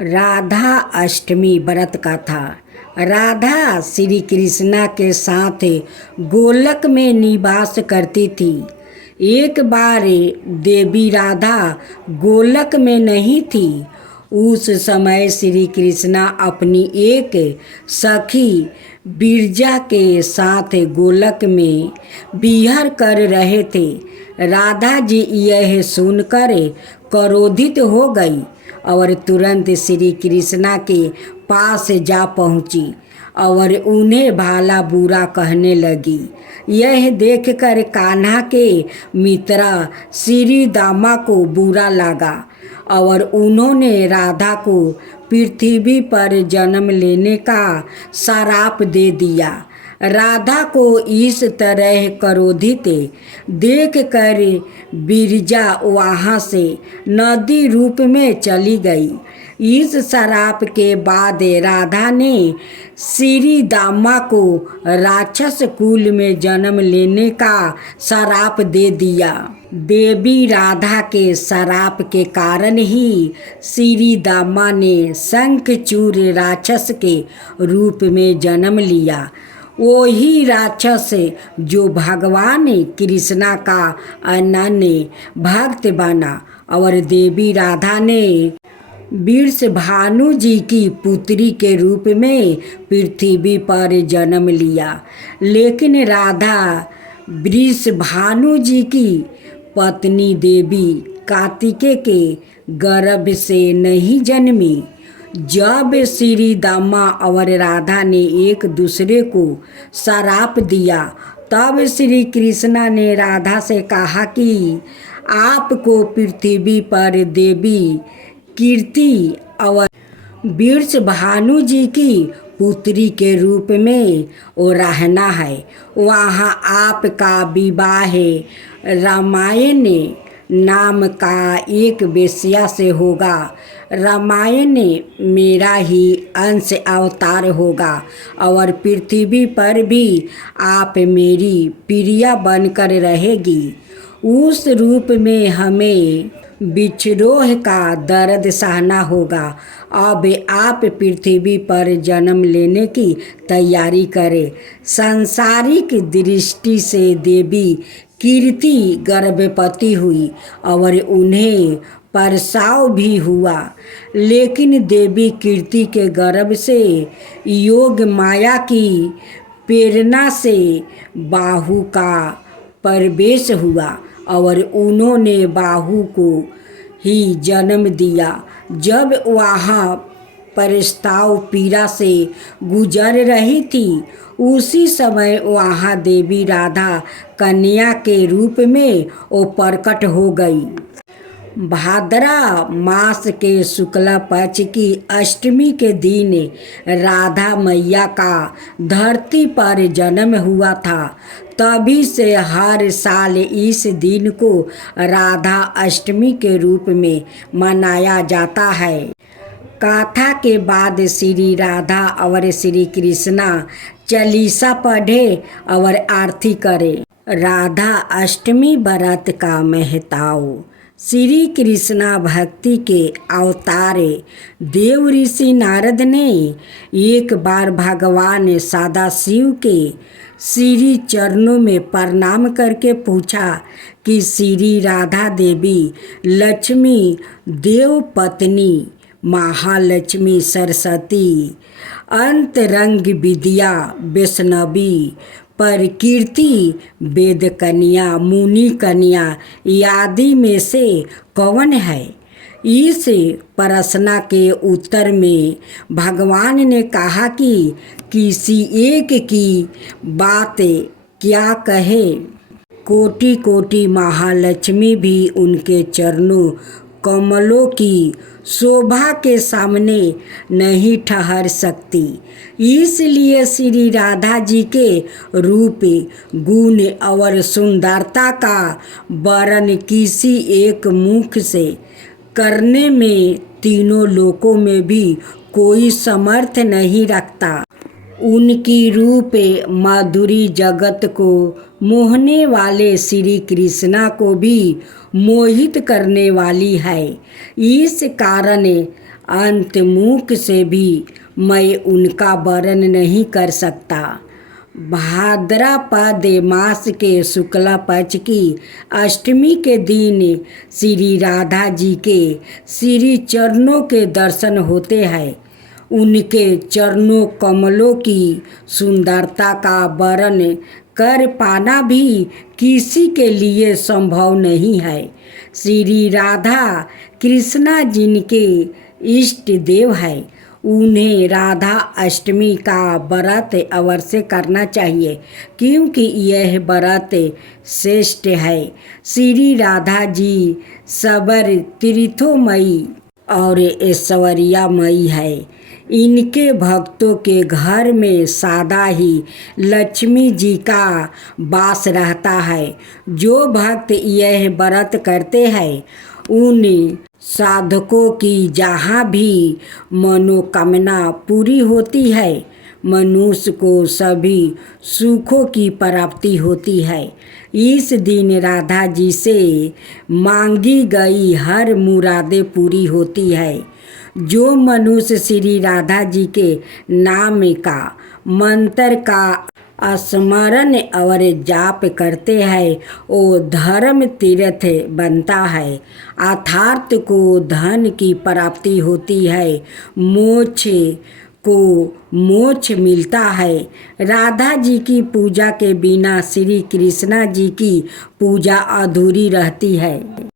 राधा अष्टमी व्रत का था। राधा श्री कृष्णा के साथ गोलक में निवास करती थी। एक बार देवी राधा गोलक में नहीं थी। उस समय श्री कृष्णा अपनी एक सखी बिरजा के साथ गोलक में विहार कर रहे थे। राधा जी यह सुनकर क्रोधित हो गई और तुरंत श्री कृष्णा के पास जा पहुंची और उन्हें भला बुरा कहने लगी। यह देखकर कान्हा के मित्रा श्री दामा को बुरा लगा और उन्होंने राधा को पृथ्वी पर जन्म लेने का श्राप दे दिया। राधा को इस तरह क्रोधित देखकर बिरजा वहाँ से नदी रूप में चली गई। इस श्राप के बाद राधा ने श्री दामा को राक्षस कुल में जन्म लेने का श्राप दे दिया। देवी राधा के श्राप के कारण ही श्री दामा ने शंखचूड़ राक्षस के रूप में जन्म लिया। वही राक्षस जो भगवान कृष्णा का अनन्य भक्त बना और देवी राधा ने वृषभानु जी की पुत्री के रूप में पृथ्वी पर जन्म लिया। लेकिन राधा वृषभानु जी की पत्नी देवी कार्तिकेय के गर्भ से नहीं जन्मी। जब श्री दामा और राधा ने एक दूसरे को श्राप दिया तब श्री कृष्णा ने राधा से कहा कि आपको पृथ्वी पर देवी कीर्ति और वृषभानु जी की पुत्री के रूप में रहना है। वहाँ आपका विवाह रामायण नाम का एक वेश्या से होगा। रामायण मेरा ही अंश अवतार होगा और पृथ्वी पर भी आप मेरी प्रिया बनकर रहेगी। उस रूप में हमें विद्रोह का दर्द सहना होगा। अब आप पृथ्वी पर जन्म लेने की तैयारी करें। सांसारिक दृष्टि से देवी कीर्ति गर्भवती हुई और उन्हें प्रसव भी हुआ। लेकिन देवी कीर्ति के गर्भ से योग माया की प्रेरणा से बाहु का प्रवेश हुआ और उन्होंने बाहु को ही जन्म दिया। जब वहाँ प्रसव पीड़ा से गुजर रही थी उसी समय वहाँ देवी राधा कन्या के रूप में वो प्रकट हो गई। भाद्रा मास के शुक्ल पक्ष की अष्टमी के दिन राधा मैया का धरती पर जन्म हुआ था। तभी से हर साल इस दिन को राधा अष्टमी के रूप में मनाया जाता है। कथा के बाद श्री राधा और श्री कृष्णा चालीसा पढ़े और आरती करे। राधा अष्टमी व्रत का महत्व। श्री कृष्णा भक्ति के अवतार देव ऋषि नारद ने एक बार भगवान सदाशिव के श्री चरणों में प्रणाम करके पूछा कि श्री राधा देवी लक्ष्मी देव पत्नी महालक्ष्मी सरस्वती अंतरंग विद्या वैष्णवी प्रकृति वेद कन्या मुनि कन्या आदि में से कौन है। इस प्रश्न के उत्तर में भगवान ने कहा कि किसी एक की बात क्या कहे। कोटि कोटि महालक्ष्मी भी उनके चरणों कमलों की शोभा के सामने नहीं ठहर सकती। इसलिए श्री राधा जी के रूप गुण और सुंदरता का वर्णन किसी एक मुख से करने में तीनों लोकों में भी कोई समर्थ नहीं रखता। उनकी रूप माधुरी जगत को मोहने वाले श्री कृष्णा को भी मोहित करने वाली है। इस कारण अंतमुख से भी मैं उनका वर्ण नहीं कर सकता। भाद्रपद मास के शुक्ल पक्ष की अष्टमी के दिन श्री राधा जी के श्री चरणों के दर्शन होते हैं। उनके चरणों कमलों की सुंदरता का वर्णन कर पाना भी किसी के लिए संभव नहीं है। श्री राधा कृष्णा जिनके इष्ट देव है, उन्हें राधा अष्टमी का व्रत अवश्य करना चाहिए, क्योंकि यह व्रत श्रेष्ठ है। श्री राधा जी सबर तीर्थोमयी और ऐश्वर्यामयी है। इनके भक्तों के घर में सदा ही लक्ष्मी जी का वास रहता है। जो भक्त यह व्रत करते हैं, उन साधकों की जहाँ भी मनोकामना पूरी होती है। मनुष्य को सभी सुखों की प्राप्ति होती है। इस दिन राधा जी से मांगी गई हर मुरादें पूरी होती है। जो मनुष्य श्री राधा जी के नाम का मंत्र का स्मरण और जाप करते हैं, वो धर्म तीर्थ बनता है। अर्थात को धन की प्राप्ति होती है, मोक्ष को मोक्ष मिलता है। राधा जी की पूजा के बिना श्री कृष्णा जी की पूजा अधूरी रहती है।